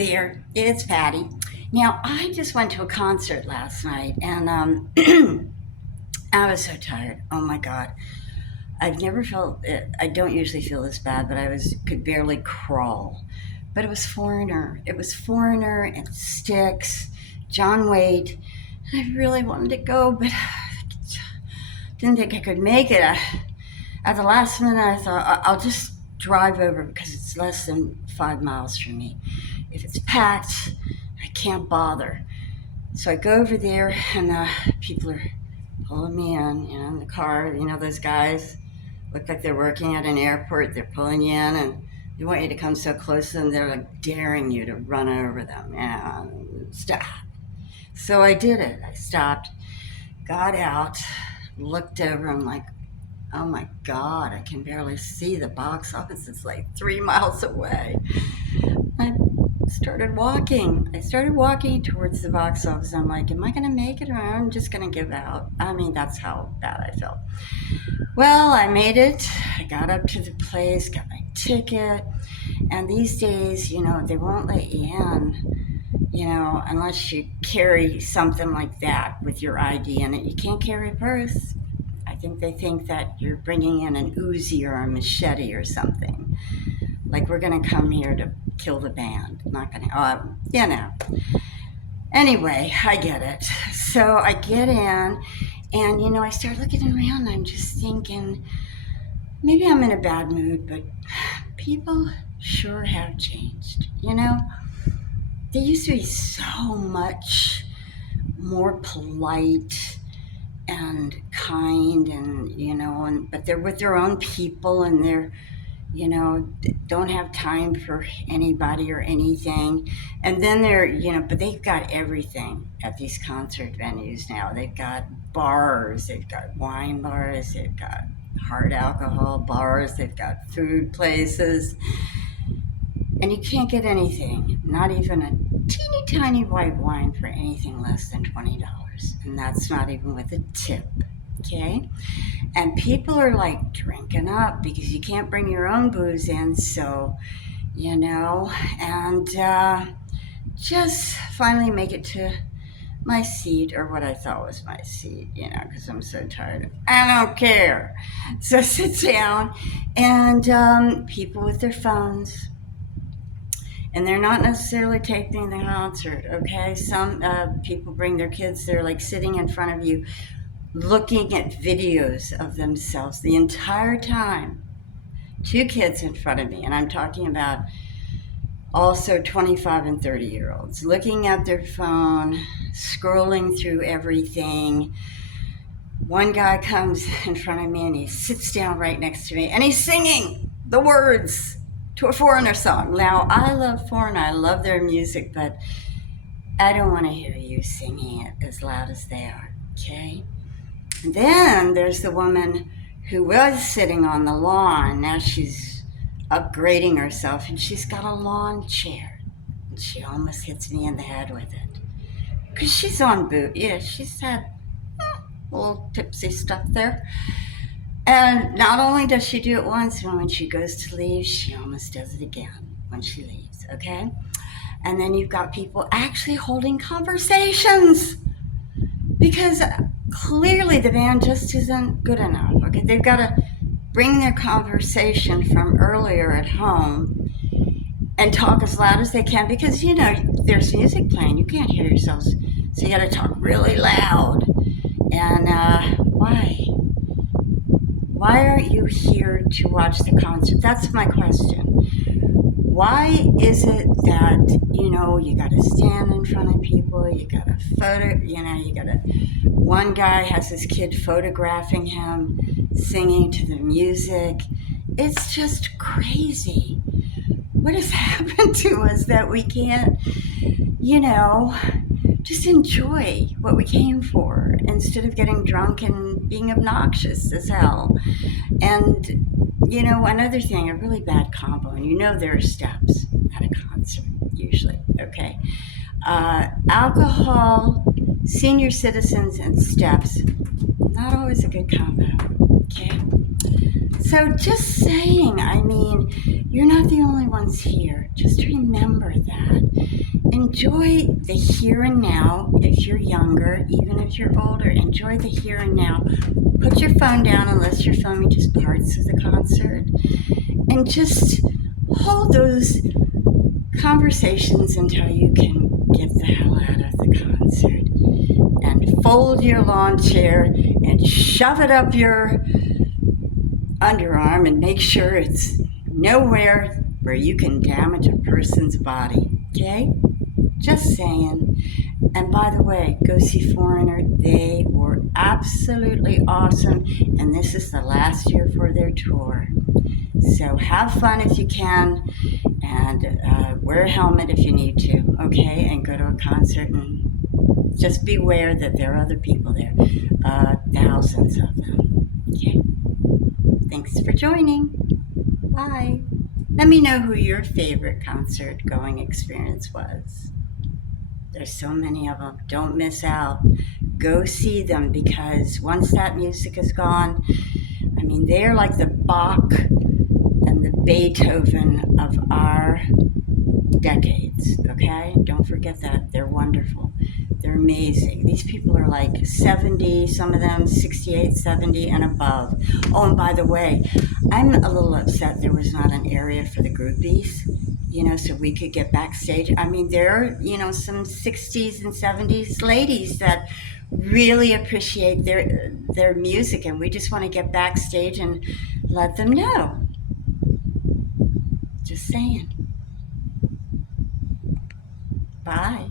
there, it's Patty. Now, I just went to a concert last night and I was so tired. Oh my God. I've never felt it. I don't usually feel this bad, but could barely crawl. But it was Foreigner. It was Foreigner and Styx, John Waite. And I really wanted to go, but didn't think I could make it. At the last minute, I thought I'll just drive over because it's less than 5 miles from me. If it's packed, I can't bother. So I go over there, and people are pulling me in the car. Those guys look like they're working at an airport. They're pulling you in, and they want you to come so close to them. They're like daring you to run over them. Stop. So I did it. I stopped, got out, looked over. I'm like, oh my God, I can barely see the box office. It's like 3 miles away. I started walking. I started walking towards the box office. I'm like, am I going to make it, or I'm just going to give out? I mean, that's how bad I felt. Well, I made it. I got up to the place, got my ticket. And these days, they won't let you in, unless you carry something like that with your ID in it. You can't carry a purse. I think they think that you're bringing in an Uzi or a machete or something. Like we're going to come here to kill the band. Not going to, Anyway, I get it. So I get in, and, I start looking around, and I'm just thinking, maybe I'm in a bad mood, but people sure have changed, They used to be so much more polite and kind, but they're with their own people, and they're, don't have time for anybody or anything. And then but they've got everything at these concert venues now. They've got bars, they've got wine bars, they've got hard alcohol bars, they've got food places. And you can't get anything, not even a teeny tiny white wine for anything less than $20. And that's not even with a tip, okay? And people are like drinking up because you can't bring your own booze in, so, and just finally make it to my seat, or what I thought was my seat, because I'm so tired. I don't care. So I sit down, and people with their phones, and they're not necessarily taping the concert, okay? Some people bring their kids. They're like sitting in front of you looking at videos of themselves the entire time. 2 kids in front of me, and I'm talking about also 25 and 30-year-olds, looking at their phone, scrolling through everything. One guy comes in front of me, and he sits down right next to me, and he's singing the words to a Foreigner song. Now, I love Foreigner. I love their music, but I don't want to hear you singing it as loud as they are, okay? And then there's the woman who was sitting on the lawn. Now she's upgrading herself, and she's got a lawn chair. And she almost hits me in the head with it. Because she's on boot. Yeah, she's had a little tipsy stuff there. And not only does she do it once, but when she goes to leave, she almost does it again when she leaves, okay? And then you've got people actually holding conversations because clearly the band just isn't good enough, okay? They've got to bring their conversation from earlier at home and talk as loud as they can because, there's music playing. You can't hear yourselves, so you got to talk really loud. And why? Why aren't you here to watch the concert? That's my question. Why is it that, you got to stand in front of people, you got to one guy has his kid photographing him, singing to the music. It's just crazy. What has happened to us that we can't, just enjoy what we came for instead of getting drunk and being obnoxious as hell. And, another thing, a really bad combo, and there are steps at a concert, usually, okay? Alcohol, senior citizens, and steps, not always a good combo, okay? So just saying, I mean, you're not the only ones here. Just remember that. Enjoy the here and now if you're younger, even if you're older. Enjoy the here and now. Put your phone down unless you're filming just parts of the concert. And just hold those conversations until you can get the hell out of the concert. And fold your lawn chair and shove it up your underarm and make sure it's nowhere where you can damage a person's body. Okay? Just saying. And by the way, go see Foreigner. They were absolutely awesome. And this is the last year for their tour. So have fun if you can. And wear a helmet if you need to. Okay? And go to a concert and just beware that there are other people there. Thousands of them. Okay? Thanks for joining. Bye. Let me know who your favorite concert going experience was. There's so many of them. Don't miss out. Go see them because once that music is gone, I mean, they're like the Bach and the Beethoven of our decades, okay? Don't forget that. They're wonderful. They're amazing. These people are like 70, some of them 68, 70, and above. Oh, and by the way, I'm a little upset there was not an area for the groupies, so we could get backstage. I mean, there are, some 60s and 70s ladies that really appreciate their music, and we just want to get backstage and let them know. Just saying. Bye.